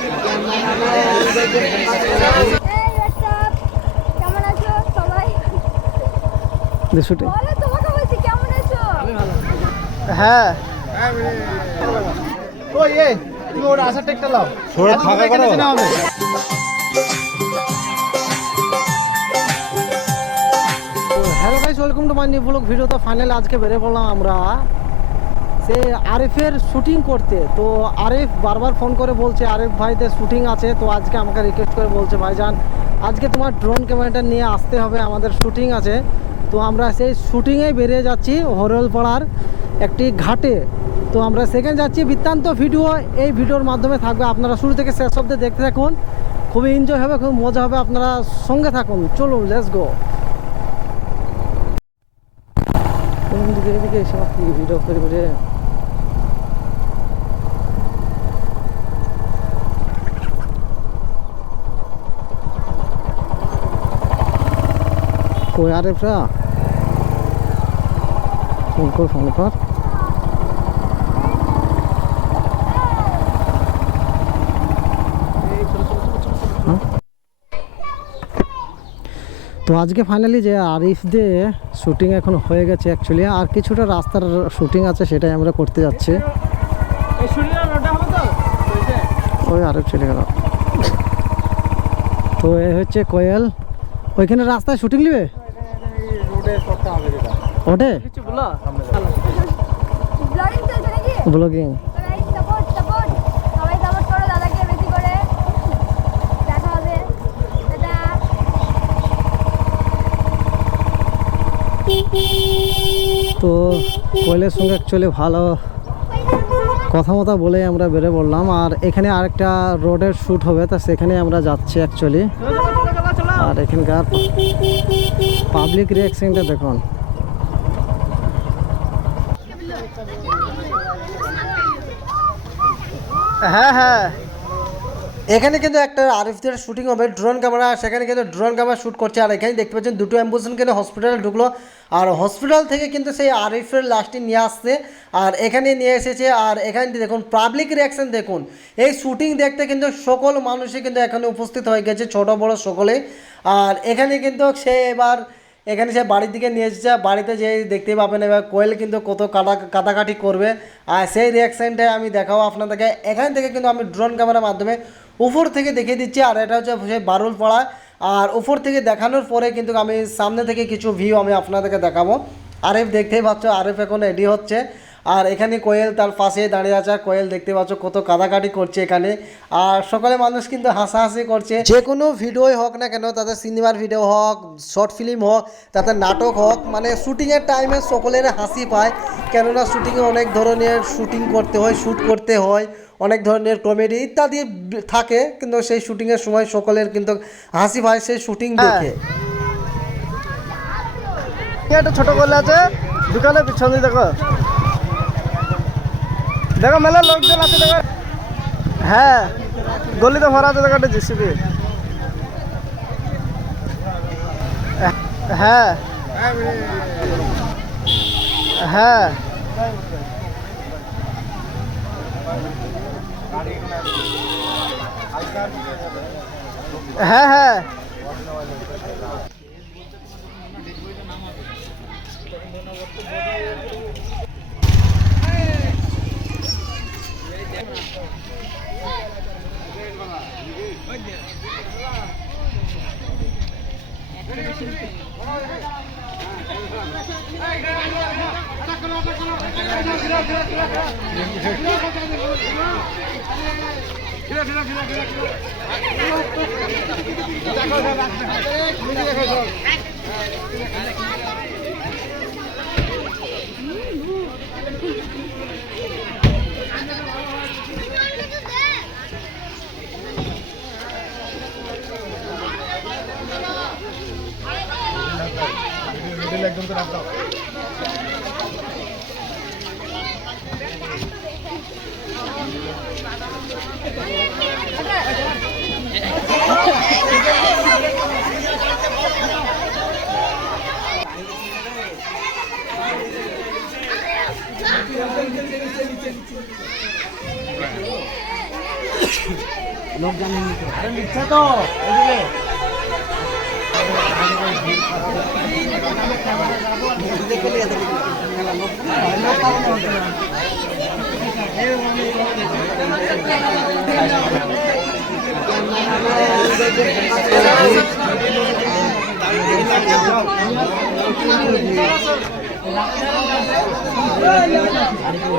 এই হোয়াটসঅ্যাপ কেমন আছো সবাই? শুটে বলো তোমাকে বলছি কেমন আছো? হ্যাঁ। ও ইয়ে তুমি ওর আসার টেকটা লাও থোড়া ফাঁকা করো। Hello guys welcome to my new blog video তো ফাইনালি আজকে বেরিয়ে পড়লাম আমরা সে আরেফের শুটিং করতে, তো আরেফ বারবার ফোন করে বলছে, আরিফ ভাইদের শুটিং আছে। তো আজকে আমাকে রিকোয়েস্ট করে বলছে, ভাইজান, আজকে তোমার ড্রোন ক্যামেরাটা নিয়ে আসতে হবে, আমাদের শুটিং আছে। তো আমরা সেই শুটিংয়ে বেরিয়ে যাচ্ছি হরলপাড়ার একটি ঘাটে। তো আমরা সেখানে যাচ্ছি। বৃত্তান্ত ভিডিও এই ভিডিওর মাধ্যমে থাকবে। আপনারা শুরু থেকে শেষ অব্দি দেখতে থাকুন। খুবই এনজয় হবে, খুব মজা হবে। আপনারা সঙ্গে থাকুন। চলুন লেটস গো ভিডিও করে করে কই? আরে? তো আজকে ফাইনালি যে আরিফদের শুটিং এখন হয়ে গেছে অ্যাকচুয়ালি আর কিছুটা রাস্তার শুটিং আছে সেটাই আমরা করতে যাচ্ছি। ওই আরিফ চলে গেল। তো এ হচ্ছে কোয়েল। ওইখানে রাস্তায় শুটিং নিবে? ওটে? ব্লগিং তো কোয়েলের সঙ্গে অ্যাকচুয়ালি ভালো কথা মতো বলে আমরা বেড়ে পড়লাম। আর এখানে আরেকটা রোডের শ্যুট হবে তা সেখানে আমরা যাচ্ছি অ্যাকচুয়ালি আর এখানকার পাবলিক রিয়াকশনটা দেখুন। হ্যাঁ হ্যাঁ। এখানে কিন্তু একটা আরিফদের শুটিং হবে ড্রোন ক্যামেরা সেখানে কিন্তু ড্রোন ক্যামেরা শ্যুট করছে। আর এখানে দেখতে পাচ্ছেন দুটো অ্যাম্বুলেন্স কিন্তু হসপিটালে ঢুকলো। আর হসপিটাল থেকে কিন্তু সেই আরিফের লাশটি নিয়ে আসছে। আর এখানে নিয়ে এসেছে, আর এখানে দেখুন পাবলিক রিয়াকশন দেখুন। এই শুটিং দেখতে কিন্তু সকল মানুষই কিন্তু এখানে উপস্থিত হয়ে গেছে, ছোট, বড় সকলে আর এখানে কিন্তু সে এবার, এখানে সে বাড়ির দিকে নিয়ে এসেছে। বাড়িতে যে দেখতে পাবেন এবার কোয়েল কিন্তু কত কাটা, কাটাকাটি করবে। আর সেই রিয়াকশানটাই আমি দেখাবো আপনাদেরকে। এখান থেকে কিন্তু আমি ড্রোন ক্যামেরার মাধ্যমে উপর থেকে দেখিয়ে দিচ্ছি, আর এটা হচ্ছে সেই বারুলপাড়া আর উপর থেকে দেখানোর পরে কিন্তু আমি সামনে থেকে কিছু ভিউ আমি আপনাদেরকে দেখাবো। আরেফ দেখতেই পাচ্ছ, আরিফ এখন রেডি হচ্ছে। আর এখানে কোয়েল তার পাশে দাঁড়িয়ে আছে কোয়েল দেখতে পাচ্ছ কত কাদাকাটি করছে এখানে। আর সকলে মানুষ কিন্তু হাসাহাসি করছে। যে কোনো ভিডিওই হোক না কেন, তাদের সিনেমার ভিডিও হোক শর্ট ফিল্ম হোক তাতে নাটক হোক মানে শুটিংয়ের টাইমে সকলের হাসি পায়। কেননা শুটিংয়ে অনেক ধরনের শুটিং করতে হয় শ্যুট করতে হয়। অনেক ধরনের কমেডি ইত্যাদি থাকে কিন্তু সেই শুটিংয়ের সময় সকলের কিন্তু হাসি ভাই সেই শুটিং দেখে। একটা ছোট গলি আছে? দোকানের পিছনে দেখো। দেখো মেলা লোকজন আছে দেখো। হ্যাঁ গলিতে ভরা আছে দেখো একটা জিসিবি হ্যাঁ। হ্যাঁ। হ্যাঁ হ্যাঁ। Hey, একদম তো রাখ দাও লোক জানেন আরে মিথ্যা তো লোক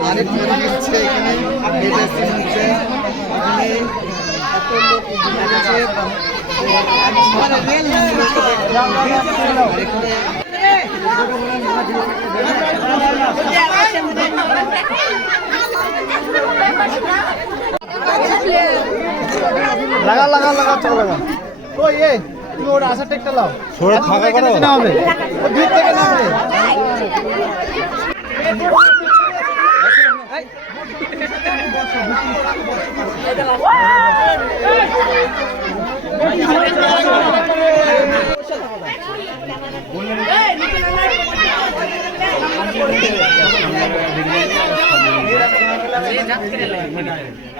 আরেক মনে হচ্ছে এখানে এটা সিন হচ্ছে এখানে এত লোক রিয়েল এখানে লাগা লাগা লাগা চল লাগা। ও এ তুমি ওর আসার টেকটা লাও সরে ফাঁকা করো। যেতে হবে। ও থেকে নামবে।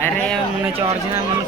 আরে মনে হচ্ছে অরিজিনাল মানুষ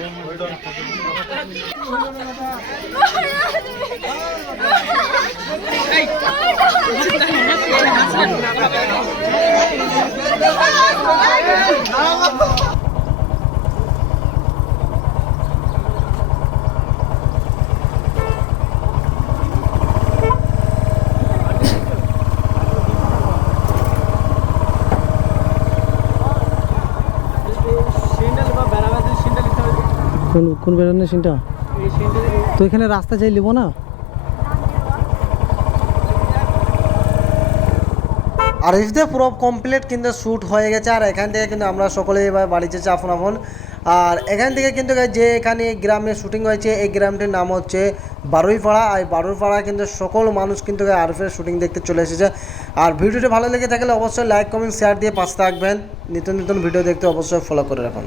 গেছে কোন কোন বেরোনের সিনটা? তো এখানে রাস্তা চাই লিবো না? আর ইসদের পুরো কমপ্লিট কিন্তু শ্যুট হয়ে গেছে, আর এখান থেকে কিন্তু আমরা সকলে এবার বাড়ি যেছি আপন আর এখান থেকে কিন্তু যে এখানে গ্রামে শুটিং হয়েছে, এই গ্রামটির নাম হচ্ছে বারুইপাড়া। আর বারুইপাড়া কিন্তু সকল মানুষ কিন্তু আরফের শুটিং দেখতে চলে এসেছে। আর ভিডিওটি ভালো লেগে থাকলে অবশ্যই লাইক কমেন্ট শেয়ার দিয়ে পাশে থাকবেন। নিত্য নতুন ভিডিও দেখতে অবশ্যই ফলো করে রাখুন।